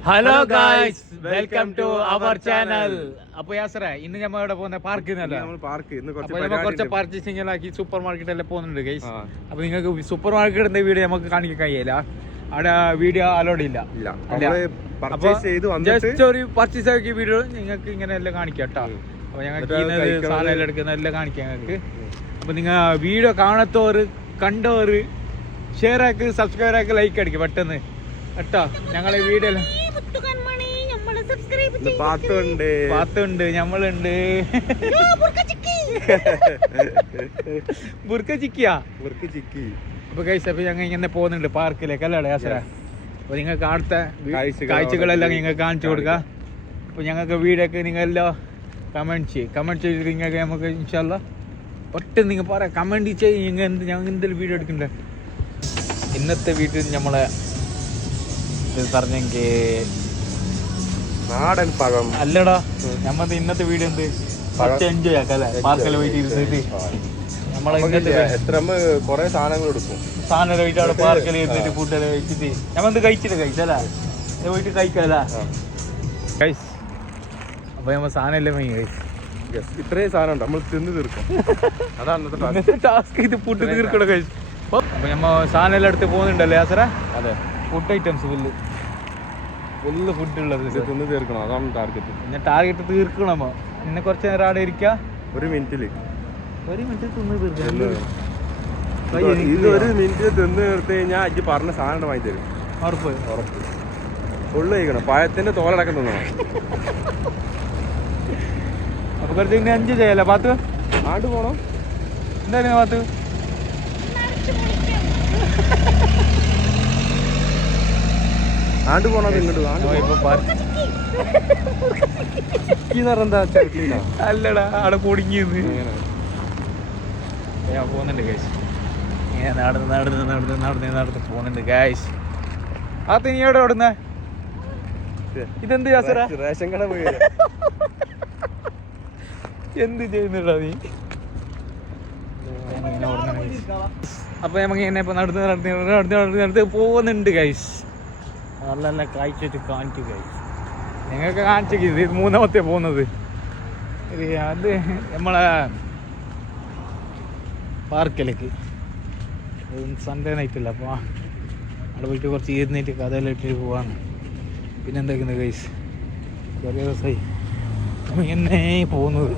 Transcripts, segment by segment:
Hello guys welcome to our channel അപ്പൊ യാസറ ഇന്ന് ഞമ്മ ഇവിടെ പോകുന്ന? നമ്മൾ പാർക്ക് ഇന്ന് കുറച്ച് പർച്ചേസിംഗ് എല്ലാം ആക്കി സൂപ്പർ മാർക്കറ്റ് എല്ലാം പോകുന്നുണ്ട് ഗൈസ് അപ്പൊ നിങ്ങൾക്ക് സൂപ്പർ മാർക്കറ്റിന്റെ വീഡിയോ നമുക്ക് കാണിക്കാൻ കഴിയില്ല. അവിടെ വീഡിയോ അലോഡ് ഇല്ല. ഇല്ല. അല്ല. പർച്ചേസ് ചെയ്ത് വന്നിട്ട് ജസ്റ്റ് ഒരു പർച്ചേസ് ആക്കിയ വീഡിയോ നിങ്ങൾക്ക് ഇങ്ങനെ എല്ലാം കാണിക്കാം കേട്ടോ. അപ്പൊ ഞങ്ങൾക്ക് സാധനം എല്ലാം എടുക്കുന്ന എല്ലാം കാണിക്കാം ഞങ്ങൾക്ക്. അപ്പൊ നിങ്ങൾ വീഡിയോ കാണാത്തവര് കണ്ടവര് ഷെയർ ആക്കി സബ്സ്ക്രൈബ് ആക്കി ലൈക്ക് അടിക്കും പെട്ടെന്ന്. കേട്ടോ. ഞങ്ങളെ വീഡിയോ എല്ലാം മുത്തുകൺമണി നമ്മളെ സബ്സ്ക്രൈബ് ഇന്ന് പാത്തുണ്ട്? പാത്തുണ്ട് ഞമ്മളുണ്ട്. ബുർക്ക ചിക്കിയാ? ബുർക്ക ചിക്കി. അപ്പൊ കൈസ് അപ്പൊ ഞങ്ങൾ ഇങ്ങനെ പോകുന്നുണ്ട് പാർക്കിലേക്ക് അല്ലേ യാസര? അപ്പൊ നിങ്ങൾക്ക് അടുത്ത കാഴ്ചകളെല്ലാം നിങ്ങൾക്ക് കാണിച്ചു കൊടുക്കുക അപ്പൊ ഞങ്ങൾക്ക് വീഡിയോ ഒക്കെ നിങ്ങളെല്ലാം കമന്റ് ചെയ്യും. കമന്റ് ചെയ്തിട്ട് നിങ്ങൾക്ക് നമുക്ക് ഇൻഷാല്ല പെട്ടെന്ന് നിങ്ങൾ പറ കമന്റ് ചെയ്യും. നിങ്ങൾ എന്ത് ഞങ്ങൾ എന്തെങ്കിലും വീഡിയോ എടുക്കണ്ടേ. ഇന്നത്തെ വീട്ടിൽ നമ്മളെ ഇത് പറഞ്ഞെങ്കിൽ നാടൻ പഴം. അല്ലടാ നമ്മുടെ ഇന്നത്തെ വീഡിയോ എന്ത്? പത്ത് എൻജോയ് ആക്കല്ലേ? പാർക്കിൽ പോയിട്ട് ഇരുന്നിട്ട് നമ്മളെ ഇന്നത്തെ കൊറേ സാധനങ്ങൾ എടുക്കും. സാധനം പോയിട്ട് അവിടെ പാർക്കിൽ ഇരുന്നിട്ട് ഫുഡെല്ലാം കഴിച്ചിട്ട്. നമ്മ കഴിച്ചിട്ട് കഴിച്ചല്ലേ ഇത് പോയിട്ട് കഴിക്കാല്ല കഴിച്ച് അപ്പൊ നമ്മ സാധനം എല്ലാം വാങ്ങി കഴിച്ചു ഇത്രയും സാധനം ഉണ്ട്. നമ്മൾ തിന്ന് തീർക്കും. അതാണ് ടാസ്ക് ഇത് ഫുഡ് തീർക്കണം കഴിച്ചു അപ്പൊ നമ്മ സാധനം എല്ലാം എടുത്ത് പോകുന്നുണ്ടല്ലേ അസറ അതെ. Food items full full food ഉള്ളത്. ഇത് തിന്ന് തീർക്കണം? അതാണ് ടാർഗറ്റ് പിന്നെ ടാർഗറ്റ് തീർക്കണം നമ്മ പിന്നെ കുറച്ച് നേരം അവിടെ ഇരിക്കുക ഒരു മിനിറ്റിൽ. ഒരു മിനിറ്റ് തിന്ന് തീർക്കണം. ഇത് ഒരു മിനിറ്റ് തിന്ന് തീർത്ത് കഴിഞ്ഞാൽ അജ്ജ് പറഞ്ഞ സാധനം വാങ്ങി തരും. ഉറപ്പ്. ഉറപ്പ്. ഫുള്ള് കഴിക്കണം. പഴത്തിന്റെ തോലടക്കം തിന്നണം. അപ്പൊ കുറച്ച് ഇങ്ങനെ അഞ്ച് ചെയ്യല്ലേ പാത്ത്? ആണ്ട് പോണം. എന്തായിരുന്നു പാത്തു? ആണ്ട് പോണം ഇങ്ങോട്ട് എന്താ അല്ലടാ അവിടെ കുടുങ്ങിയത് ഞാൻ പോകുന്നുണ്ട് ഗൈസ് ഇങ്ങനെ നടന്ന് നടന്ന് നടന്ന് നടന്ന് നടന്ന് പോകുന്നുണ്ട് ഗൈസ് അത് നീ എവിടെ ഓടുന്ന? ഇതെന്ത് യാസറ? റേഷൻ കട പോയി എന്ത് ചെയ്യുന്നുണ്ടാ നീ. അപ്പൊ നമുക്ക് ഇങ്ങനെ ഇപ്പൊ നടന്ന് നടന്ന് നടന്ന് നടന്ന് പോകുന്നുണ്ട് ഗൈസ് നല്ല നല്ല കാഴ്ചയിട്ട് കഴിച്ചു നിങ്ങൾക്ക് കാണിച്ചു ഇത് മൂന്നാമത്തെ പോകുന്നത്. ഇത് അത് നമ്മളെ പാർക്കിലേക്ക്. സൺഡേ നൈറ്റ് അല്ല? അപ്പോൾ അവിടെ പോയിട്ട് കുറച്ച് ഇരുന്നിട്ട് കഥയെല്ലാം ഇട്ടിട്ട് പോവാണ് പിന്നെ എന്താക്കുന്നത് ഗൈസ് കുറേ ദിവസമായി ഇങ്ങനെ പോകുന്നത്.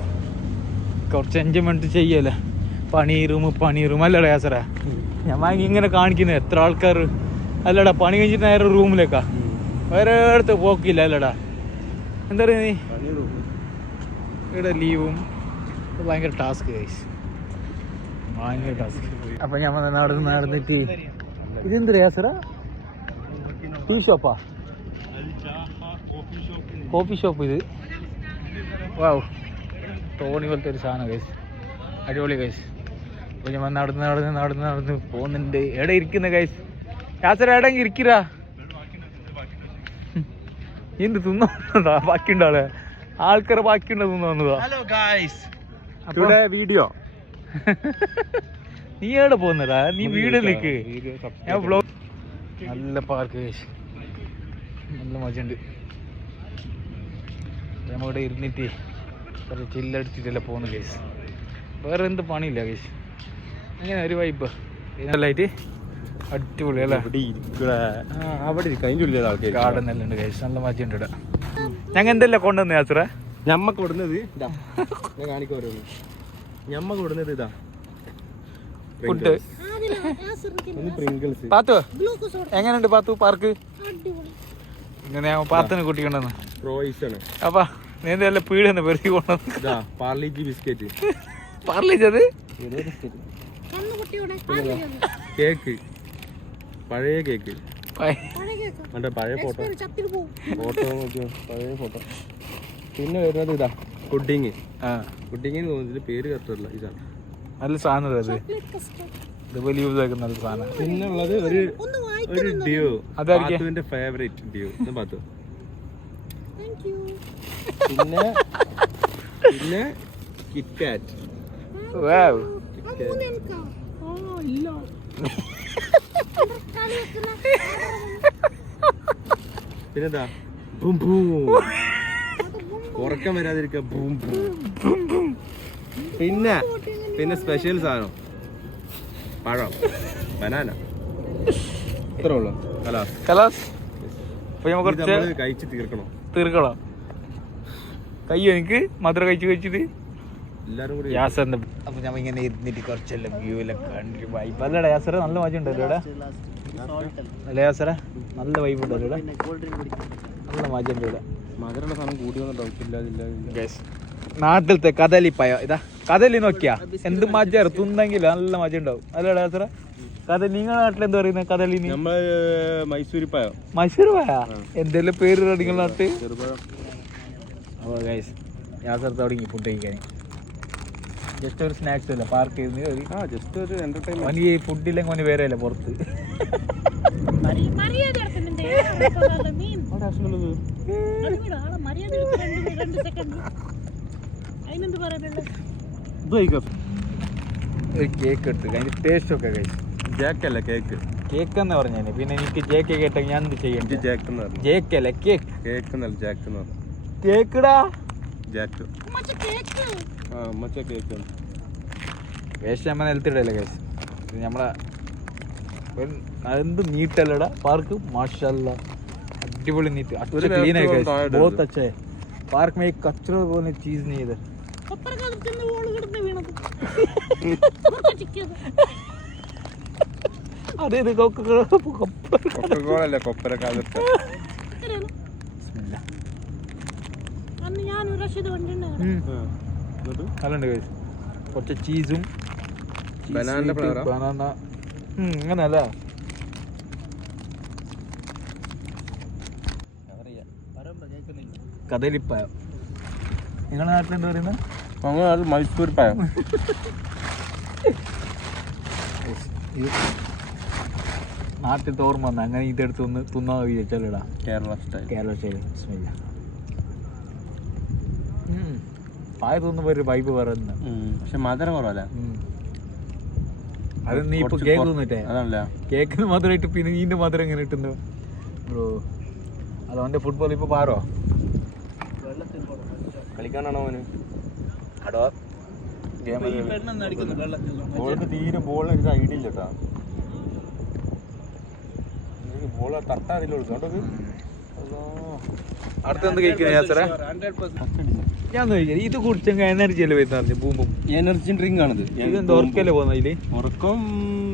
കുറച്ച് എൻജോയ്മെന്റ് ചെയ്യല്ലേ? പണി റൂം പണി റൂം അല്ലടാ ഞാൻ ഇങ്ങനെ കാണിക്കുന്നത്. എത്ര ആൾക്കാർ അല്ലടാ പണി കഴിഞ്ഞിട്ട് നേരെ റൂമിലേക്കാ. വേറെ അടുത്ത് പോക്കില്ല അല്ലടാ. എന്താ പറയുക നീ ഇവിടെ ലീവും. ഭയങ്കര ടാസ്ക് ഗൈസ് ഭയങ്കര ടാസ്ക്. അപ്പൊ ഞാൻ വന്ന് നടന്ന് നടന്നിട്ട് ഇതെന്ത് യാസറ? ടീ ഷോപ്പാ? കോഫി ഷോപ്പ് ഇത്. വാവ് തോണി പോലത്തെ ഒരു സാധനം കൈസ് അടിപൊളി കൈസ് അപ്പോൾ ഞാൻ വന്ന് നടന്ന് നടന്ന് നടന്ന് നടന്ന് പോകുന്നുണ്ട്. എവിടെ ഇരിക്കുന്ന കൈസ് യാസര എവിടെ ഇരിക്കരാ? എന്ത് തിന്നോണ്ടാ ബാക്കിയുണ്ടാളെ ആൾക്കാർ ബാക്കിയുണ്ടോ ഹലോ ഗായ്സ് ടുഡേ വീഡിയോ. നീ എവിടെ പോകുന്നടാ നീ വീട് നിൽക്ക് ഞാൻ ബ്ലോഗ് നല്ല പാർക്ക് നല്ല മജുണ്ട്. നമ്മളിവിടെ ഇരുന്നിട്ട് കുറച്ച് ചില്ലടിച്ചിട്ടല്ല പോകുന്നു കേസ് വേറെ എന്ത് പണിയില്ല കേസ് അങ്ങനെ ഒരു വൈബ് നല്ലതായിട്ട് അടിപൊളി അല്ലേ? അവിടെ ഉള്ളിൽ ആൾക്കാർ ഗാർഡൻ എല്ലാം ഉണ്ട് കേസ് നല്ല മജുണ്ട് ഇവിടെ. ഞങ്ങൾ എന്തെല്ലാം കൊണ്ടുവന്ന് യാത്ര? ഞമ്മ കൊടുന്നത് ഇതാ. ഞാൻ കാണിക്കാം ഞമ്മക്ക് ഞമ്മ കൊടുന്നത് ഇതാ ഫുഡ് പാത്തു? എങ്ങനെയുണ്ട് പാത്തു പാർക്ക്? അടിപൊളി. ഇങ്ങനെ ഞാൻ പാത്തിന് കൂട്ടിക്കൊണ്ടെന്ന് അപ്പാ നീ എന്തല്ല പീടെന്ന് പെരുത്തി കൊണ്ടുവന്ന്? ഇതാ പാർലിജി ബിസ്ക്കറ്റ് പാർലിജ് അത്? കേക്ക് പഴയ കേക്ക്. മറ്റേ പഴയ ഫോട്ടോ. ഫോട്ടോ നോക്കിയോ പഴയ ഫോട്ടോ. പിന്നെ വരുന്നത് ഇതാ പുഡിങ്. ആ. കുഡിങ് തോന്നുന്നത് പേര് കറക്റ്റല്ല ഇതാണ് നല്ല സാധനം ഇതുപോലെ യൂസ് ആക്കുന്ന നല്ല സാധനം. പിന്നെ ഉള്ളത് ഒരു ഒരു ഡിയോ അതായിരിക്കും. ഫേവറേറ്റ് ഡിയോ ഇത് പാത്തു. പിന്നെ പിന്നെ വാവ് മൂന്ന് എനിക്കാ. ഓ ഇല്ല. കളി വെക്കുന്ന പിന്നെ ഇതാ ബൂം ബൂം. ഉറക്കം വരാതിരിക്ക പിന്നെ പിന്നെ സ്പെഷ്യൽ സാധനം. പഴം. ബനാന ഇത്രേ ഉള്ളു. അല്ല കലാസ്. അപ്പൊ നമുക്ക് കുറച്ച് കഴിച്ച് തീർക്കണം. തീർക്കണം. കയ്യോ എനിക്ക് മധുര കഴിച്ച് കഴിച്ചിട്ട് അപ്പൊ കഥലി ഇങ്ങനെ ഇരുന്നിട്ട് കുറച്ചെല്ലാം വ്യൂ എല്ലാം കണ്ടിട്ട് വൈബ് അല്ലടാ യാസറ നല്ല മജ ഉണ്ടല്ലോ ഇവിടെ അല്ല യാസറ നല്ല വൈബ് ഉണ്ടല്ലോ ഇവിടെ നല്ല ഉണ്ട് ഇവിടെ കൂടി ഇല്ല ഇല്ല. Guys, ഇതാ കഥലി നോക്കിയാ? എന്ത് മജ തുന്നെങ്കിൽ നല്ല മജ ഉണ്ടാവും. അല്ലടാ ഡയാസറ കഥ നിങ്ങളുടെ നാട്ടിൽ എന്താ പറയുന്നത് കഥലി നമ്മൾ മൈസൂരി പയ മൈസൂർ പയ എന്തെല്ലാം പേര് നിങ്ങളുടെ നാട്ടിൽ യാസർ തുടങ്ങി ഫുഡ് കഴിക്കാൻ. ജസ്റ്റ് ഒരു സ്നാക്സ് അല്ല പാർക്ക് ചെയ്യുന്ന ഒരു ആ ജസ്റ്റ് ഒരു എന്റർടൈൻമെന്റ് അവന് ഈ ഫുഡില്ലെങ്കിൽ അവന് വേറെ അല്ല പുറത്ത്. ഒരു കേക്ക് എടുത്ത് അതിന്റെ ടേസ്റ്റ് ഒക്കെ കഴിച്ചു ജാക്ക് അല്ല കേക്ക് കേക്ക് എന്ന് പറഞ്ഞാൽ പിന്നെ എനിക്ക് ജേക്ക് കേട്ടെങ്കിൽ ഞാൻ എന്ത് ചെയ്യും? ജാക്ക് എന്ന് പറഞ്ഞു. ജേക്ക് അല്ല കേക്ക് കേക്ക് എന്നല്ല ജാക്ക് എന്ന് പറഞ്ഞു. കേക്കടാ ജാക്ക് കേക്ക് മറ്റേ കേക്ക് വേസ്റ്റ് നമ്മൾ നിലത്തിടല്ലേ കേസ് ഇത് നമ്മളെ എന്ത് നീട്ടല്ലട പാർക്ക് മാഷല്ല. അടിപൊളി നീറ്റ്. അത്ര ക്ലീൻ ആയി ഗൈസ് ബോത്ത് അച്ഛേ പാർക്ക് മേ കച്ചറ പോലെ ചീസ് നീ ഇത് അതെ ഇത് കൊക്കക്കോളല്ലേ കൊപ്പരക്കാലത്ത് ഞാൻ ഒരു പ്രാവശ്യം ഇത് കൊണ്ടുണ്ടായിരുന്നു നല്ലുണ്ട് കഴിച്ചു കുറച്ച് ചീസും ബനാന? ബനാന അങ്ങനല്ല കദലിപ്പായ നിങ്ങളുടെ നാട്ടിൽ എന്താ പറയുന്നത് അങ്ങനെ മൈസൂർ പായം. നാട്ടിൽ തോർമ്മ അങ്ങനെ ഇതെടുത്ത് ഒന്ന് തിന്നാ വിചാരിച്ചാലടാ. കേരള സ്റ്റൈൽ കേരള സ്റ്റൈൽ സ്മെല്ല പായ തോന്നുമ്പോ ഒരു വൈബ് പറയുന്ന പക്ഷെ മധുരം കുറവല്ല? അത് നീ ഇപ്പൊ കേക്ക് തിന്നിട്ടേ? അതല്ല. കേക്കിന് മധുരമായിട്ട് പിന്നെ നീന്റെ മധുരം എങ്ങനെ കിട്ടുന്നു ബ്രോ. അത് അവന്റെ ഫുട്ബോൾ ഇപ്പൊ പാറോ? കളിക്കാനാണോ അവന് അടോ. ബോളിന് തീരെ ബോളിന് ഐഡിയ ഇല്ല കേട്ടാ. ബോൾ തട്ടാതില്ല കേട്ടോ അടുത്ത എന്ത് കഴിക്കുന്ന യാസറ ഞാൻ ചോദിക്കാം ഇത് കുടിച്ചെങ്കിൽ എനർജി അല്ലേ വരുന്ന പറഞ്ഞു ബൂമ്പും എനർജി ഡ്രിങ്ക് ആണിത്. ഇതെന്താ ഉറക്കല്ലേ പോകുന്ന ഇതിൽ ഉറക്കം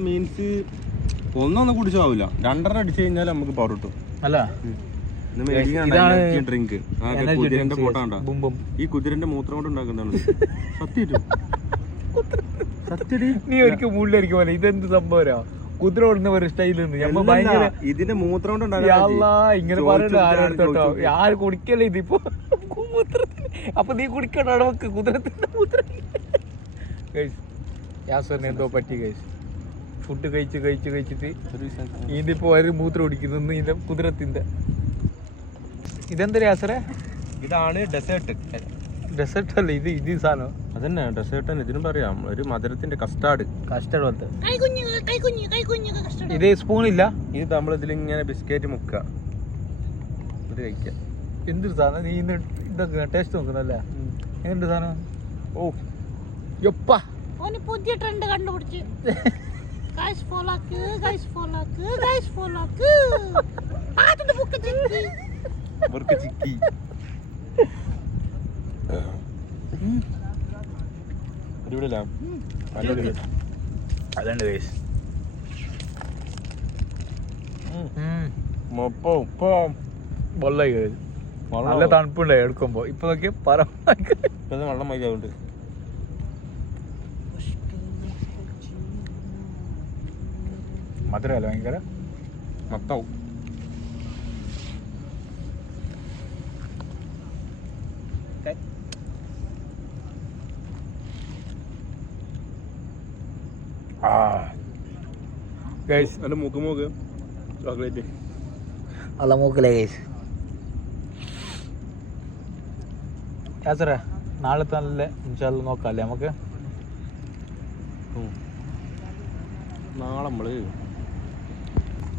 മീൻസ് ഒന്നൊന്നും കുടിച്ചാവില്ല. രണ്ടെണ്ണം അടിച്ചു കഴിഞ്ഞാൽ നമുക്ക് പവർ കിട്ടും. അല്ല. ഇതാണ് ഡ്രിങ്ക് കുതിരന്റെ ഫോട്ടോ ഉണ്ടോ ബുംബും ഈ കുതിരന്റെ മൂത്രം കൊണ്ട് ഉണ്ടാക്കുന്നതാണ് സത്യം സത്യടി. നീ ഒരിക്കൽ മുള്ളിരിക്കും പോലെ ഇതെന്ത് സംഭവരാ? കുതിര ഓടുന്ന ഒരു സ്റ്റൈലുണ്ട് നമ്മ ഭയങ്കര ഇതിന്റെ മൂത്രം കൊണ്ട് ഇങ്ങനെ പറയണ്ട ആരെടുത്തോട്ടോ. ആര് കുടിക്കല്ലേ ഇതിപ്പോ? മൂത്രത്തിന്. അപ്പൊ നീ കുടിക്കണോ? നമുക്ക് കുതിരത്തിന്റെ മൂത്രം. യാസറിന് എന്തോ പറ്റി കഴിച്ചു ഫുഡ് കഴിച്ച് കഴിച്ച് കഴിച്ചിട്ട് ഇതിന്റെ ഇപ്പൊ ഒരു മൂത്രം കുടിക്കുന്നു. ഇതിന്റെ കുതിരത്തിന്റെ. ഇതെന്താ യാസറെ? ഇതാണ് ഡെസേർട്ട് ഡെസേർട്ട് അല്ല ഇത് ഇത് ഈ സാധനം. അതന്നെ ഡെസേർട്ട് തന്നെ. ഇതിനും പറയാം. ഒരു മധുരത്തിന്റെ കസ്റ്റാർഡ് കസ്റ്റാർഡ് പോലത്തെ. ഇത് സ്പൂൺ ഇല്ല? ഇത് നമ്മൾ ഇതിലിങ്ങനെ ബിസ്ക്കറ്റ് മുക്ക ഇത് കഴിക്കാം എന്തൊരു സാധനം? നീ ഇന്ന് ഇതൊക്കെ ടേസ്റ്റ് നോക്കുന്നല്ലേ സാധനം? ഓ യൊപ്പ. ഓന് പുതിയ ട്രെൻഡ് കണ്ടുപിടിച്ച്. ഗൈസ് ഫോളോക്ക് ഗൈസ് ഫോളോക്ക് ഗൈസ് ഫോളോക്ക് അതിന്റെ ബുക്ക് ചിക്കി. ഇവർക്ക് ചിക്കി. അടിപൊളിയല്ല? അടിപൊളി അതുണ്ട് ഗൈസ് ഉപ്പ ഉപ്പ. വെള്ളമായി ഗൈസ് നല്ല തണുപ്പുണ്ട് എടുക്കുമ്പോ. ഇപ്പൊ നോക്കിയ ഇത് വെള്ളം മതിയാവുണ്ട് മധുരമല്ല ഭയങ്കര? മൊത്തവും. ഗൈസ് നല്ല മൂക്ക് മൂക്ക്. ചോക്ലേറ്റ് അല്ല മൂക്കിലെ ഗൈസ് യാത്ര നാളത്തെ നല്ല നോക്കാം നോക്കാല്ലേ നമുക്ക്? നാളെ നമ്മൾ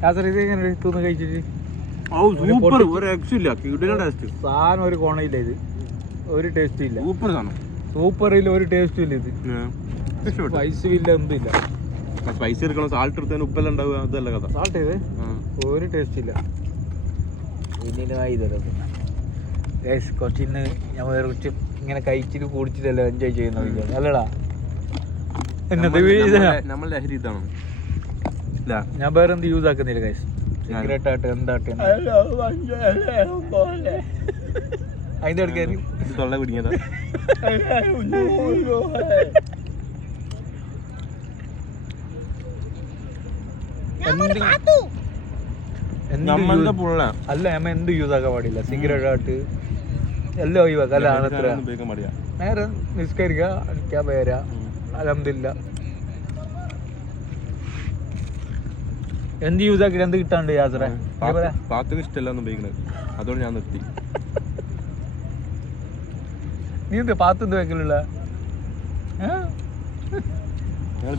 യാത്ര ഇത് എങ്ങനെ തിന്ന് കഴിച്ചിട്ട്? സൂപ്പർ ഒരു ഇല്ല. ടേസ്റ്റ് സാധനം ഒരു കോണയില്ല ഇത്. ഒരു ടേസ്റ്റും ഇല്ല. സൂപ്പർ സാധനം. സൂപ്പറിൽ ഒരു ടേസ്റ്റും ഇല്ല ഇത്. ഇഷ്ടപ്പെട്ടു. സ്പൈസും ഇല്ല എന്തും ഇല്ല. സ്പൈസി എടുക്കണം സാൾട്ട് എടുത്തതിന് ഉപ്പെല്ലാം ഉണ്ടാവുക അതല്ല കഥ. സാൾട്ട് ചെയ്ത് ആ. ഒരു ടേസ്റ്റ് ഇല്ല. ഇനിമായി ഗൈസ് കുറച്ച് ഇന്ന് ഞാൻ വേറെ കുറച്ച് ഇങ്ങനെ കഴിച്ചിട്ട് കുടിച്ചിട്ടല്ലോ എൻജോയ് ചെയ്യുന്ന അല്ലടാ. നമ്മൾ- ലഹരി ഇതാണ്. ഞാൻ വേറെ എന്ത് യൂസ് ആക്കുന്നില്ല ഗൈസ് സിഗരറ്റ് ആട്ടെ എന്താട്ടെ. അതിന്റെ അടുക്കാൻ ഇത് തൊള്ള കുടുങ്ങിയതാ. എന്തെങ്കിലും അല്ല നമ്മ എന്ത് യൂസ് ആക്കാൻ പാടില്ല? സിഗരറ്റ് ആട്ട് എല്ലാം ഒഴിവാക്കാം. അല്ല പാടില്ല. നേരെ നിസ്കരിക്കുക അടിക്കാൻ പേരാ അലഹമില്ല എന്ത് യൂസ് ആക്കി എന്ത് കിട്ടാണ്ട് യാത്ര? പാത്തുക്ക് ഇഷ്ടമല്ല ഉപയോഗിക്കുന്നത് അതുകൊണ്ട് ഞാൻ നിർത്തി. നീ എന്ത് പാത്ത് എന്ത് വെക്കലുള്ള? ഞങ്ങൾ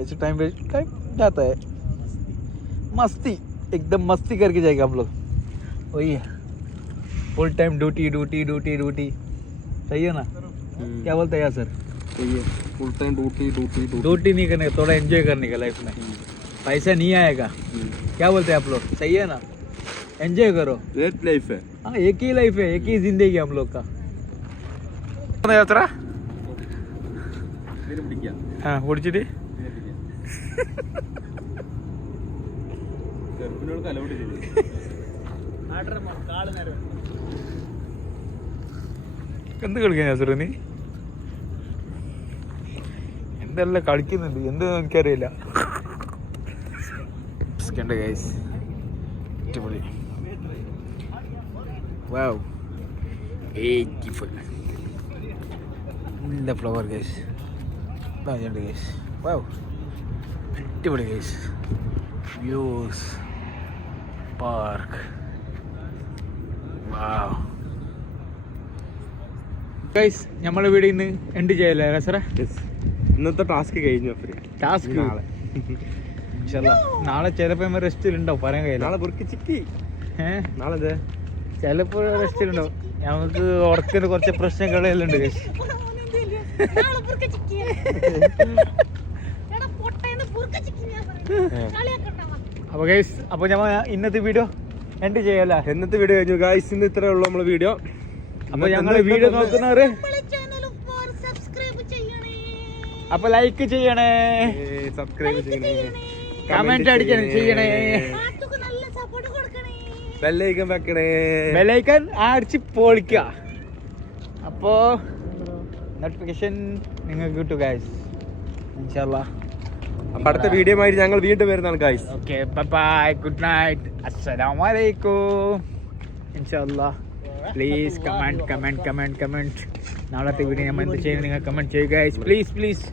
ऐसे टाइम वेस्ट टाइम जाता है। मस्ती एकदम मस्ती करके जाएगा हम लोग। वही है। Full time duty duty duty duty सही है ना? क्या बोलते हैं यार सर सही है। Full time duty duty duty नहीं करने का थोड़ा एंजॉय करने का लाइफ में। पैसा नहीं आएगा। क्या बोलते हैं आप लोग? सही है ना? एंजॉय करो। एक लाइफ है। हाँ एक ही लाइफ है एक ही ज़िंदगी हम लोग का। ಯಾತ್ರ ಹಾಂ ಹೊಡಿಚಿಡಿ ചെറുപ്പിനോട് കലവടി എന്ത് കളിക്കാൻ ഞാൻ നീ എന്തെല്ലാം കളിക്കുന്നുണ്ട്? എന്ത് എനിക്കറിയില്ല. ഗൈസ് അടിപൊളി. വാവ് ബ്യൂട്ടിഫുൾ നല്ല ഫ്ലവർ ഗൈസ് ഗൈസ് വാവ് അടിപൊളി ഗൈസ് വ്യൂസ് പാർക്ക് ഗൈസ് നമ്മളെ വീട് ഇന്ന് എൻഡ് ചെയ്യല്ലേ സാറേ ഇന്നത്തെ ടാസ്ക് കഴിഞ്ഞു ടാസ്ക് നാളെ. നാളെ ചിലപ്പോ റെസ്റ്റിലുണ്ടാവും പറയാൻ കഴിയില്ല. നാളെ ബുർക്ക് ചിക്കി. ഏഹ് നാളെ ചിലപ്പോൾ ചിലപ്പോ റെസ്റ്റിലുണ്ടാവും ഞങ്ങൾക്ക് ഉറക്കിന് കുറച്ച് പ്രശ്നങ്ങളെല്ലാം ഉണ്ട് ഗൈസ് നാളെ ബുർക്ക ചിക്കിയ എടാ പൊട്ടേന്ന് ബുർക്ക ചിക്കി ഞാൻ പറയും കളിയാക്കണ്ട അപ്പൊ ഗൈസ് അപ്പൊ ഞമ്മ ഇന്നത്തെ വീഡിയോ എൻഡ് ചെയ്യല്ല? എന്നത്തെ വീഡിയോ കഴിഞ്ഞു. ഗായ്സ് ഇന്ന് ഇത്രേ ഉള്ളൂ നമ്മളെ വീഡിയോ അപ്പൊ ഞങ്ങളെ വീഡിയോ നോക്കുന്നവര് നമ്മളെ ചാനൽ സബ്സ്ക്രൈബ് ചെയ്യണേ. അപ്പൊ ലൈക്ക് ചെയ്യണേ. സബ്സ്ക്രൈബ് ചെയ്യണേ. കമന്റ് അടിക്കണം ചെയ്യണേ. പാത്തുക്ക് നല്ല സപ്പോർട്ട് കൊടുക്കണേ. ബെല്ലൈക്കൻ വെക്കണേ. ബെല്ലൈക്കൻ അടിച്ച് പൊളിക്കുക അപ്പോ നോട്ടിഫിക്കേഷൻ നിങ്ങൾക്ക് കിട്ടും ഗൈസ് ഇൻഷാല്ലാ അടുത്ത വീഡിയോ ആയിട്ട് ഞങ്ങൾ വീണ്ടും വരുന്നതാണ് guys okay bye good night അസ്സലാമലൈക്കും please comment comment comment comment നാളത്തെ വീഡിയോ നമ്മൾ എന്ത് ചെയ്യും നിങ്ങൾ കമന്റ് ചെയ്യുക പ്ലീസ് പ്ലീസ്